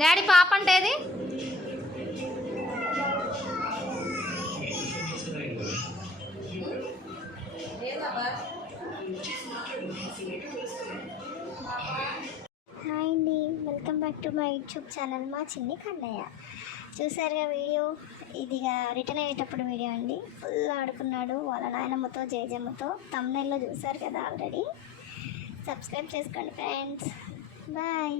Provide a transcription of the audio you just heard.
డాడీ పాప అంటే ఏది? హాయ్ అండి, welcome back to my YouTube channel మా చిన్ని కన్నయ్య. చూసారుగా వీడియో, ఇదిగా రిటర్న్ అయ్యేటప్పుడు వీడియో అండి. ఫుల్ ఆడుకున్నాడు వాళ్ళ నాయనమ్మతో జేజమ్మతో. థంబ్నెయిల్లో చూసారు కదా ఆల్రెడీ. సబ్స్క్రైబ్ చేసుకోండి ఫ్రెండ్స్. బాయ్.